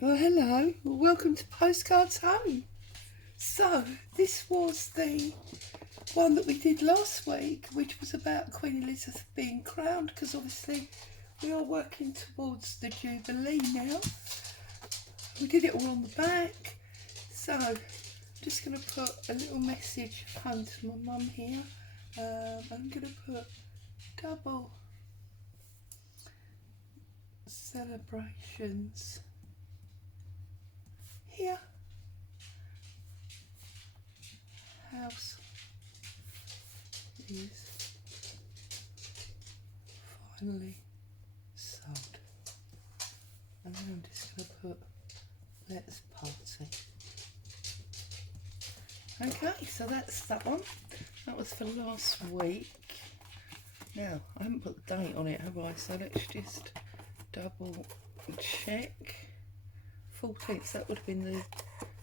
Well, hello. Welcome to Postcards Home. So, this was the one that we did last week, which was about Queen Elizabeth being crowned, because obviously we are working towards the Jubilee now. We did it all on the back. So, I'm just going to put a little message home to my mum here. I'm going to put double celebrations here. House is finally sold. And then I'm just going to put let's party. Okay, so that's that one. That was for last week. Now, I haven't put the date on it, have I? So let's just double check. 14th, that would have been the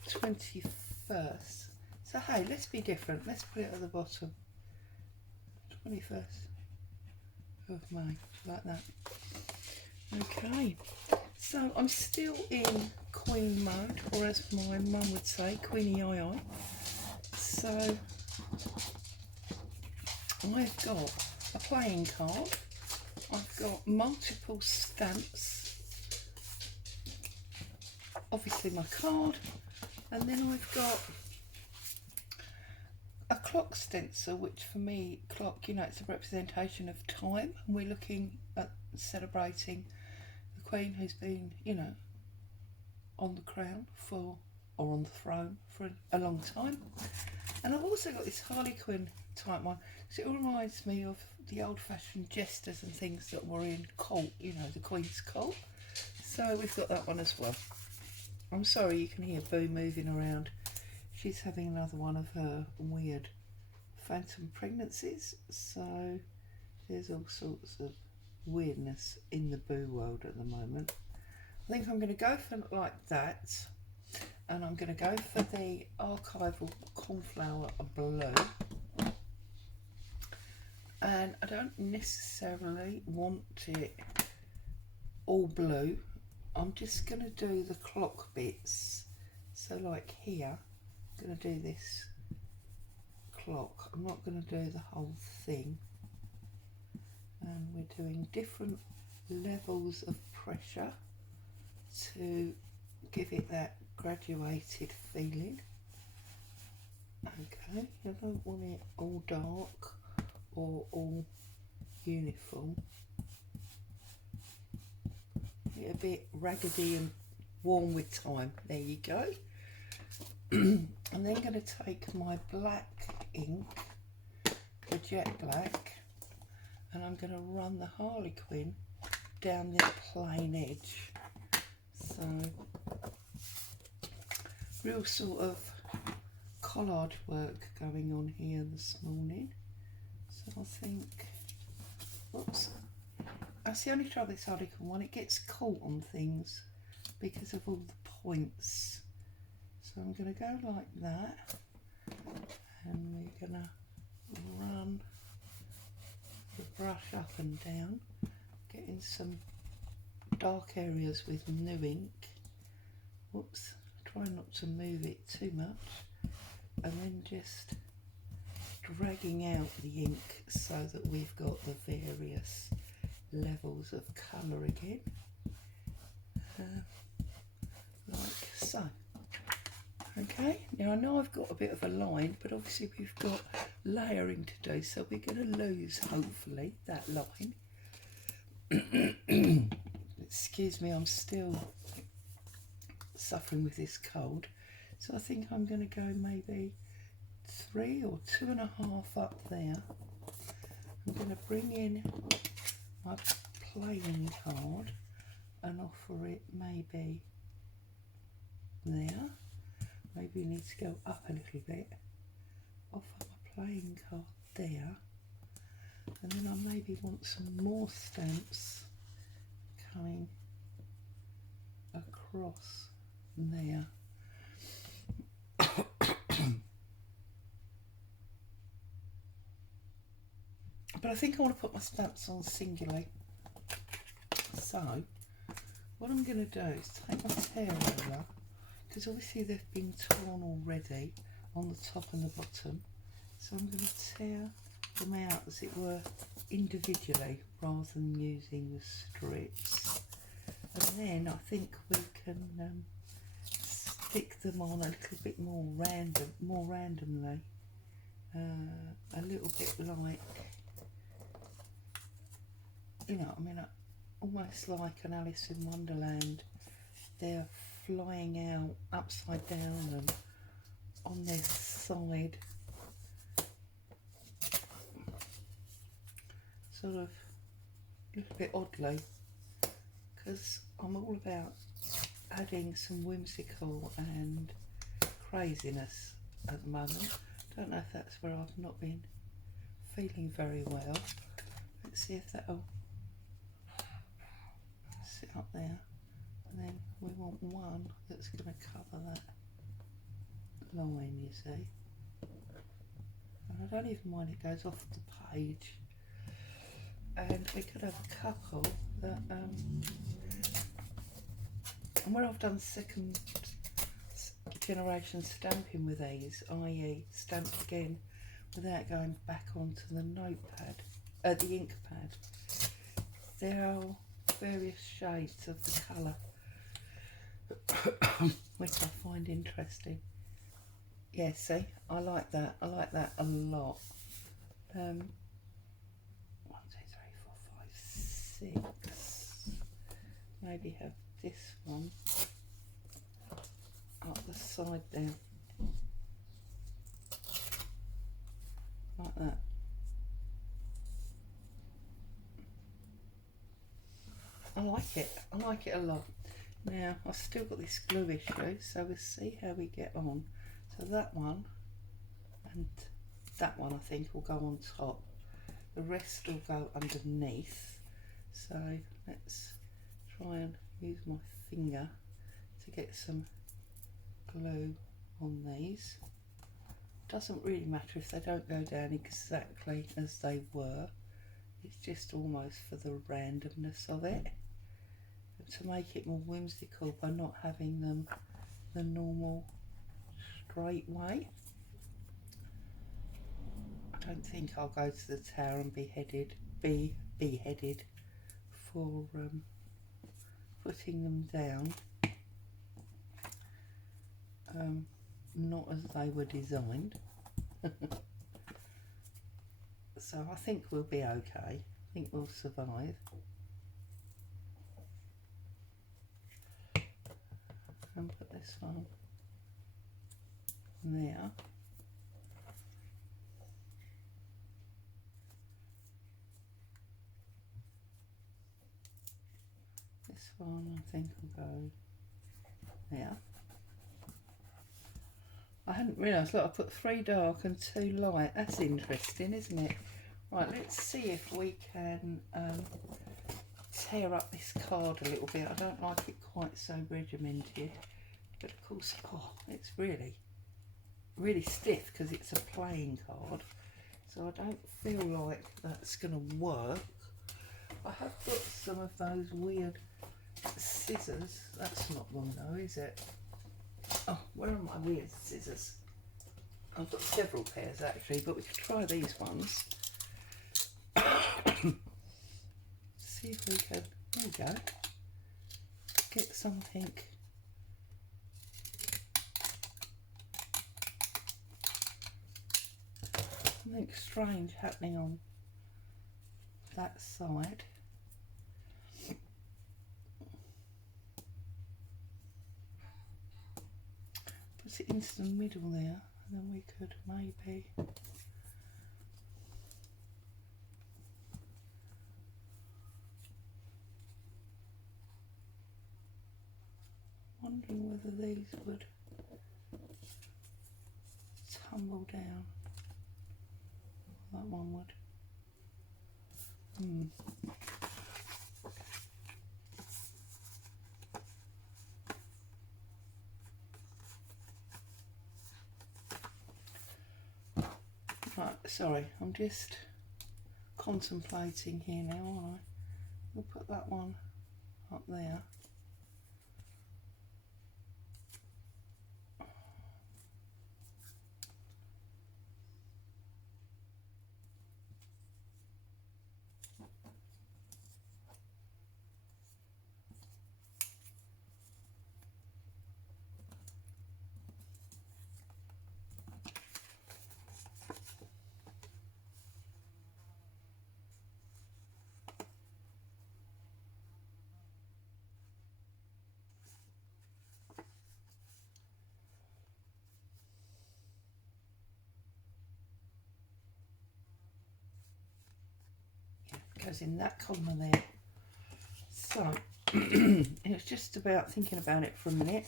21st. So hey, let's be different. Let's put it at the bottom. 21st of May, like that. Okay, so I'm still in Queen mode, or as my mum would say, Queenie Eye. So I've got a playing card, I've got multiple stamps, obviously my card, and then I've got a clock stencil, which for me, clock, it's a representation of time, and we're looking at celebrating the Queen who's been, on the crown or on the throne for a long time. And I've also got this Harlequin type one, because it all reminds me of the old-fashioned jesters and things that were in court, the Queen's court. So we've got that one as well. I'm sorry you can hear Boo moving around. She's having another one of her weird phantom pregnancies, so there's all sorts of weirdness in the Boo world at the moment. I think I'm going to go for like that, and I'm going to go for the archival cornflower blue. And I don't necessarily want it all blue. I'm just going to do the clock bits. So like here, I'm going to do this clock. I'm not going to do the whole thing. And we're doing different levels of pressure to give it that graduated feeling. Okay, I don't want it all dark or all uniform. Get a bit raggedy and warm with time. There you go. I'm then going to take my black ink, the jet black, and I'm going to run the Harlequin down this plain edge. So, real sort of collage work going on here this morning. So I think, whoops, that's the only trouble with this Harlequin one, it gets caught on things because of all the points. So I'm going to go like that, and we're going to run the brush up and down, getting some dark areas with new ink. Whoops, try not to move it too much, and then just dragging out the ink so that we've got the various levels of colour again, like so. Okay, now I know I've got a bit of a line, but obviously we've got layering to do, so we're going to lose, hopefully, that line. Excuse me, I'm still suffering with this cold, so I think I'm going to go maybe 3 or 2.5 up there. I'm going to bring in my playing card and offer it maybe there. Maybe we need to go up a little bit. Offer my playing card there, and then I maybe want some more stamps coming across there. But I think I want to put my stamps on singly. So what I'm going to do is take my tear roller, because obviously they've been torn already on the top and the bottom, so I'm going to tear them out as it were individually rather than using the strips, and then I think we can stick them on a little bit more randomly, a little bit like, you know, I mean, almost like an Alice in Wonderland. They're flying out upside down and on their side, sort of a little bit oddly, because I'm all about adding some whimsical and craziness at the moment. Don't know if that's where I've not been feeling very well. Let's see if that'll sit up there, and then we want one that's going to cover that line, you see. And I don't even mind it goes off the page, and we could have a couple that and where I've done second generation stamping with these, i.e. stamped again without going back onto the notepad, the ink pad, there are various shades of the colour which I find interesting. Yeah, see, I like that a lot. 1, 2, 3, 4, 5, 6. Maybe have this one up the side there, like that. I like it a lot. Now I've still got this glue issue, so we'll see how we get on. So that one and that one I think will go on top, the rest will go underneath. So let's try and use my finger to get some glue on these. Doesn't really matter if they don't go down exactly as they were, it's just almost for the randomness of it, and to make it more whimsical by not having them the normal straight way. I don't think I'll go to the tower and be beheaded for putting them down not as they were designed. So I think we'll be okay. I think we'll survive. And put this one there. This one I think will go there. I hadn't realised, look, I put 3 dark and 2 light. That's interesting, isn't it? Right, let's see if we can tear up this card a little bit. I don't like it quite so regimented, but of course, oh, it's really stiff because it's a playing card, so I don't feel like that's going to work. I have got some of those weird scissors. That's not one though, is it? Oh, where are my weird scissors? I've got several pairs actually, but we could try these ones. See if we can, there we go, get something strange happening on that side. Put it into the middle there, and then we could maybe wondering whether these would tumble down. That one would. Right, sorry, I'm just contemplating here now, aren't I? We'll put that one up there. goes in that corner there. So it was just about thinking about it for a minute,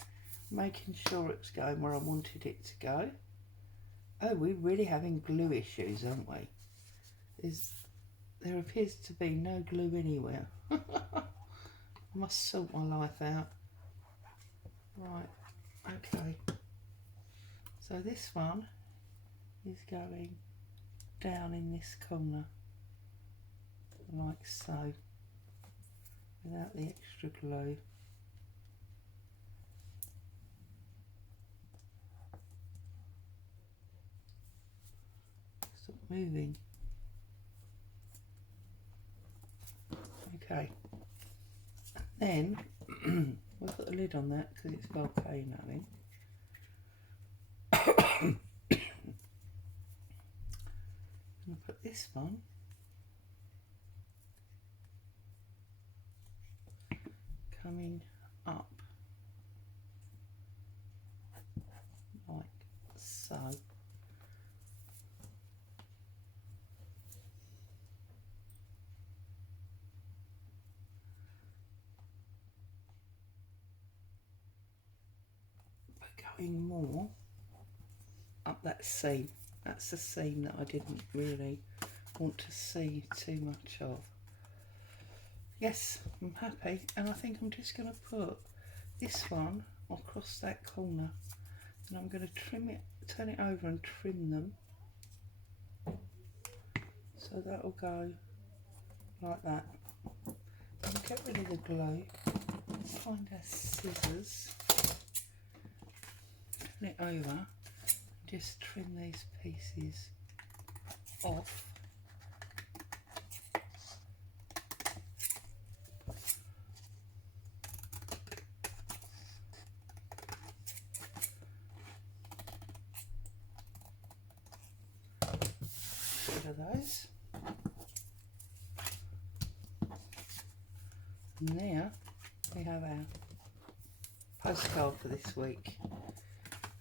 making sure it was going where I wanted it to go. Oh, we're really having glue issues, aren't we? There appears to be no glue anywhere. I must sort my life out. Right, okay. So this one is going down in this corner, like so, without the extra glue. Stop moving. Okay, then we'll put a lid on that because it's volcanoing. I'll put this one coming up like so. But going more up that seam. That's the seam that I didn't really want to see too much of. Yes, I'm happy, and I think I'm just going to put this one across that corner, and I'm going to trim it, turn it over and trim them, so that will go like that. I'll get rid of the glue, find our scissors, turn it over, just trim these pieces off. Of those, and now we have our postcard for this week,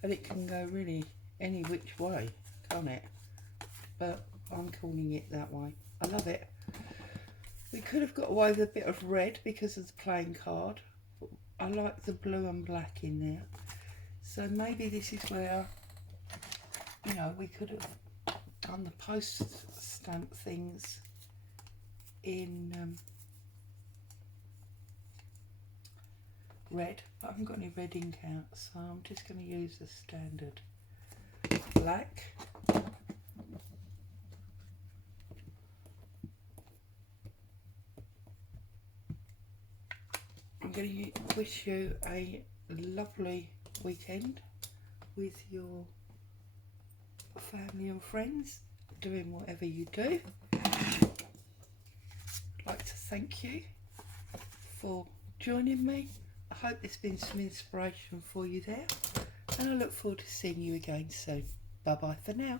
and it can go really any which way, can't it? But I'm calling it that way. I love it. We could have got away with a bit of red because of the playing card, but I like the blue and black in there, so maybe this is where, you know, we could have done the post stamp things in red, but I haven't got any red ink out, so I'm just going to use the standard black. I'm going to wish you a lovely weekend with your family and friends, doing whatever you do. I'd like to thank you for joining me. I hope there's been some inspiration for you there, and I look forward to seeing you again soon. Bye bye for now.